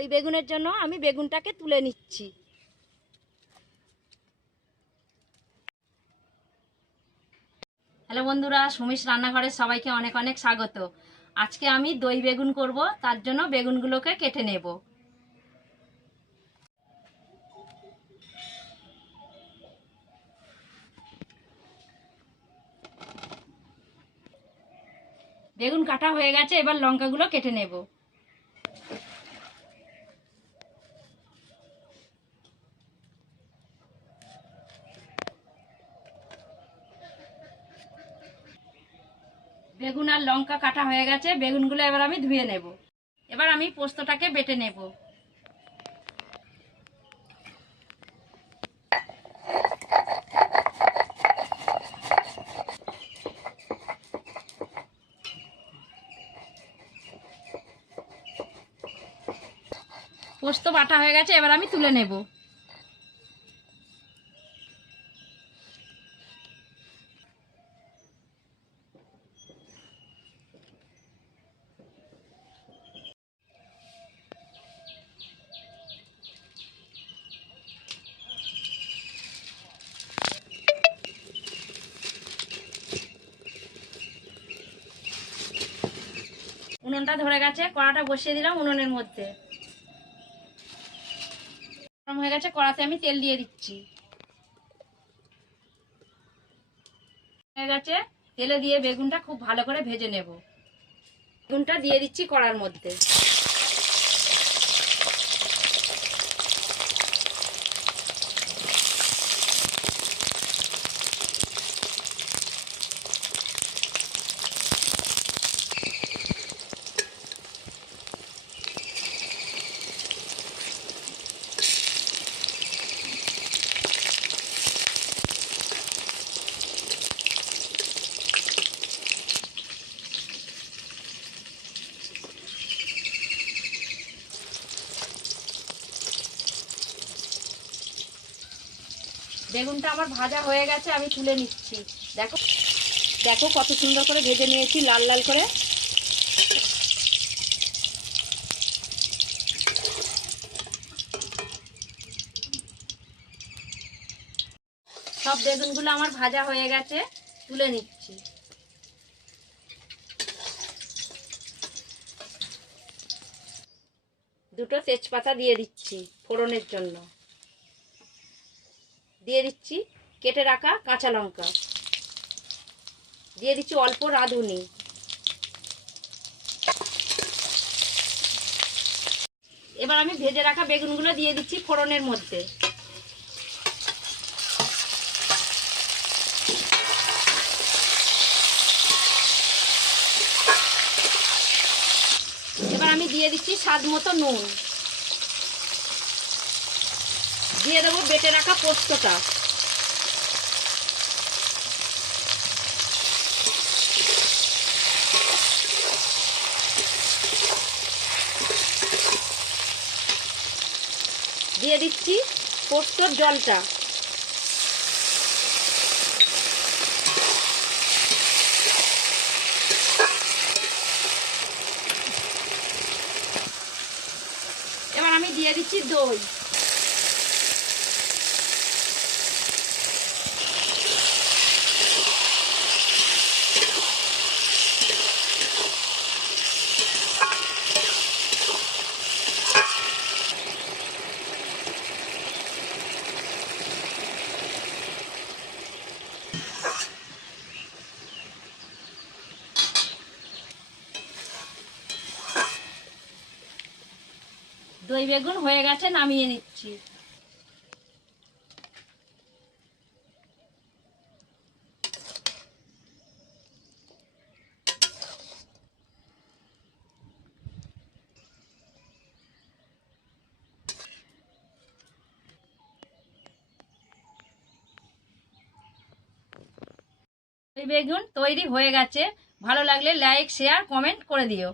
দই বেগুনের জন্য আমি বেগুনটাকে তুলে নিচ্ছি। হ্যালো বন্ধুরা, সুমিশ রান্নাঘরের সবাইকে অনেক অনেক স্বাগত। আজকে আমি দই বেগুন করব, তার জন্য বেগুনগুলোকে কেটে নেব। বেগুন কাটা হয়ে গেছে, এবার লঙ্কাগুলো কেটে নেব। বেগুন আর লঙ্কা কাটা হয়ে গেছে, বেগুনগুলো এবার আমি ধুয়ে নেব। এবার আমি পোস্তটাকে বেটে নেব। পোস্ত বাটা হয়ে গেছে, এবার আমি তুলে নেব। উনুনটা ধরে গেছে, কড়াটা বসিয়ে দিলাম উনুনের মধ্যে। গরম হয়ে গেছে, কড়াতে আমি তেল দিয়ে দিচ্ছি। হয়ে গেছে, তেলে দিয়ে বেগুনটা খুব ভালো করে ভেজে নেব। বেগুনটা দিয়ে দিচ্ছি কড়ার মধ্যে। বেগুনটা আমার ভাজা হয়ে গেছে, আমি তুলে নিচ্ছি। দেখো দেখো কত সুন্দর করে ভেজে নিয়েছি, লাল লাল করে। সব বেগুনগুলো আমার ভাজা হয়ে গেছে, তুলে নিচ্ছি। দুটো তেজপাতা দিয়ে দিচ্ছি ফোড়নের জন্য। দিয়ে দিচ্ছি কেটে রাখা কাঁচা লঙ্কা। দিয়ে দিচ্ছি অল্প রাঁধুনি। এবার আমি ভেজে রাখা বেগুনগুলো দিয়ে দিচ্ছি ফোড়নের মধ্যে। এবার আমি দিয়ে দিচ্ছি স্বাদ মতো নুন। দিয়ে দেবো বেটে রাখা পোস্তটা। দিয়ে দিচ্ছি পোস্তর জলটা। এবার আমি দিয়ে দিচ্ছি দই। দই বেগুন হয়ে গেছে, নামিয়ে নিচ্ছি। বেগুন তৈরি হয়ে গেছে। ভালো লাগলে লাইক শেয়ার কমেন্ট করে দিও।